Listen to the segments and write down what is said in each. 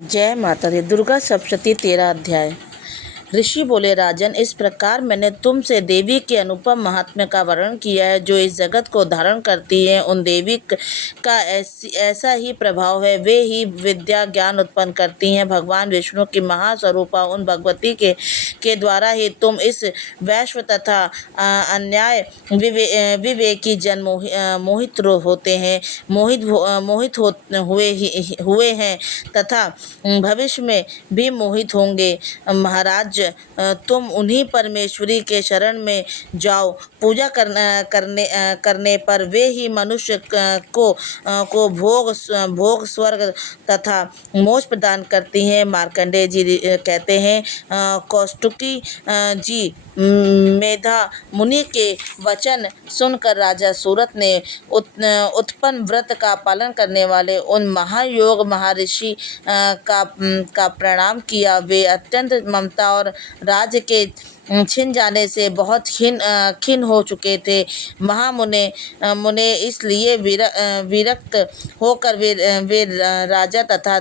जय माता दी। दुर्गा सप्तशती 13 अध्याय। ऋषि बोले, राजन, इस प्रकार मैंने तुमसे देवी के अनुपम महात्म्य का वर्णन किया है, जो इस जगत को धारण करती है। उन देवी का ऐसा ही प्रभाव है, वे ही विद्या ज्ञान उत्पन्न करती हैं। भगवान विष्णु की महास्वरूपा उन भगवती के द्वारा ही तुम इस वैश्व तथा अन्याय विवेकी जन मोहित होते हैं, मोहित हुए हैं तथा भविष्य में भी मोहित होंगे। महाराज, तुम उन्हीं परमेश्वरी के शरण में जाओ। पूजा करने पर वे ही मनुष्य को भोग स्वर्ग तथा मोक्ष प्रदान करती हैं। मार्कंडेय जी कहते हैं, कौष्टुकी जी मेधा मुनि के वचन सुनकर राजा सूरत ने उत्पन्न व्रत का पालन करने वाले उन महायोग महर्षि का प्रणाम किया। वे अत्यंत ममता और राज्य के छिन जाने से बहुत खिन्न हो चुके थे। मुने इसलिए विरक्त होकर वे राजा तथा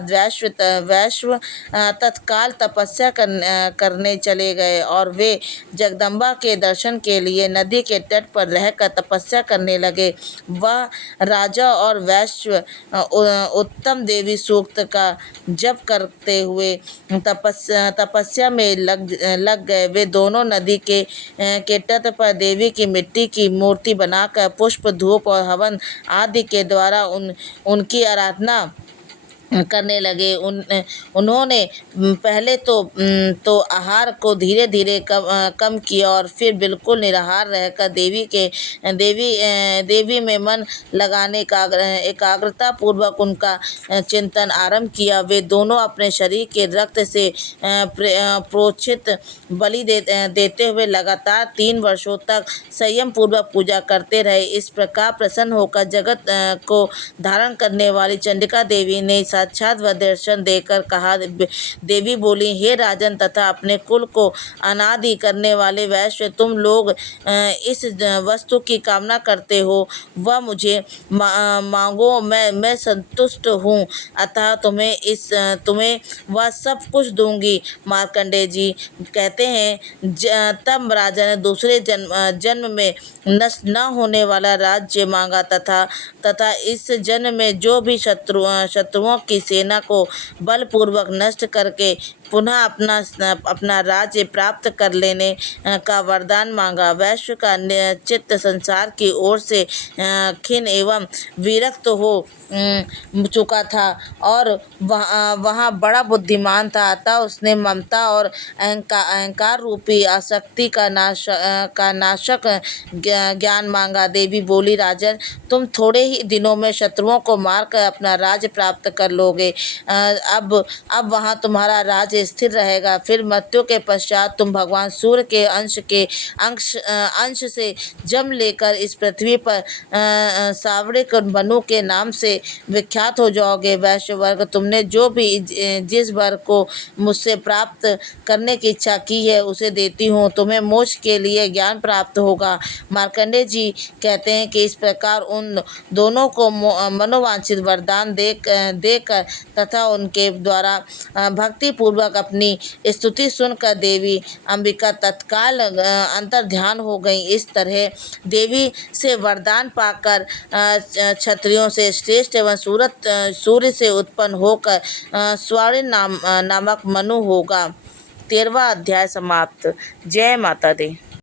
वैश्व तत्काल तपस्या करने चले गए और वे जगदम्बा के दर्शन के लिए नदी के तट पर रहकर तपस्या करने लगे। वह राजा और वैश्व उत्तम देवी सूक्त का जप करते हुए तपस्या में लग गए। वे दोनों नदी के तट पर देवी की मिट्टी की मूर्ति बनाकर पुष्प धूप और हवन आदि के द्वारा उनकी आराधना करने लगे। उन्होंने पहले तो आहार को धीरे धीरे कम किया और फिर बिल्कुल निराहार रहकर देवी में मन लगाने का एकाग्रता पूर्वक उनका चिंतन आरंभ किया। वे दोनों अपने शरीर के रक्त से प्रोक्षित बलि देते हुए लगातार 3 वर्षों तक संयम पूर्वक पूजा करते रहे। इस प्रकार प्रसन्न होकर जगत को धारण करने वाली चंडिका देवी ने साक्षात वह दर्शन देकर कहा। देवी बोली, हे राजन तथा अपने कुल को अनादि करने वाले वैश्य, तुम लोग इस वस्तु की कामना करते हो, वह मुझे मांगो, मैं संतुष्ट हूँ, अतः तुम्हें वह सब कुछ दूंगी। मार्कंडेय जी कहते हैं, तब राजा ने दूसरे जन्म में नष्ट न होने वाला राज्य मांगा तथा इस जन्म में जो भी शत्रुओं की सेना को बलपूर्वक नष्ट करके पुनः अपना राज्य प्राप्त कर लेने का वरदान मांगा। वैश्व का चित्त संसार की ओर से खिन्न एवं विरक्त हो चुका था और वहाँ बड़ा बुद्धिमान था, अतः उसने ममता और अहंकार रूपी आसक्ति का नाशक ज्ञान मांगा। देवी बोली, राजन, तुम थोड़े ही दिनों में शत्रुओं को मारकर अपना राज्य प्राप्त कर लोगे। अब वहाँ तुम्हारा राज्य स्थिर रहेगा। फिर मृत्यु के पश्चात तुम भगवान सूर्य के अंश से जन्म लेकर इस पृथ्वी पर सावरिक मनु के नाम से विख्यात हो जाओगे। वैश्य वर्ग, तुमने जो भी जिस वर को मुझसे प्राप्त करने की इच्छा की है उसे देती हूँ। तुम्हें मोक्ष के लिए ज्ञान प्राप्त होगा। मार्कंडेय जी कहते हैं कि इस प्रकार उन दोनों को मनोवांछित वरदान देकर तथा उनके द्वारा भक्ति पूर्वक अपनी स्तुति सुनकर देवी अंबिका तत्काल अंतर्ध्यान हो गई। इस तरह देवी से वरदान पाकर क्षत्रियों से श्रेष्ठ एवं सूर्य से उत्पन्न होकर स्वर्ण नामक मनु होगा। 13वां अध्याय समाप्त। जय माता दी।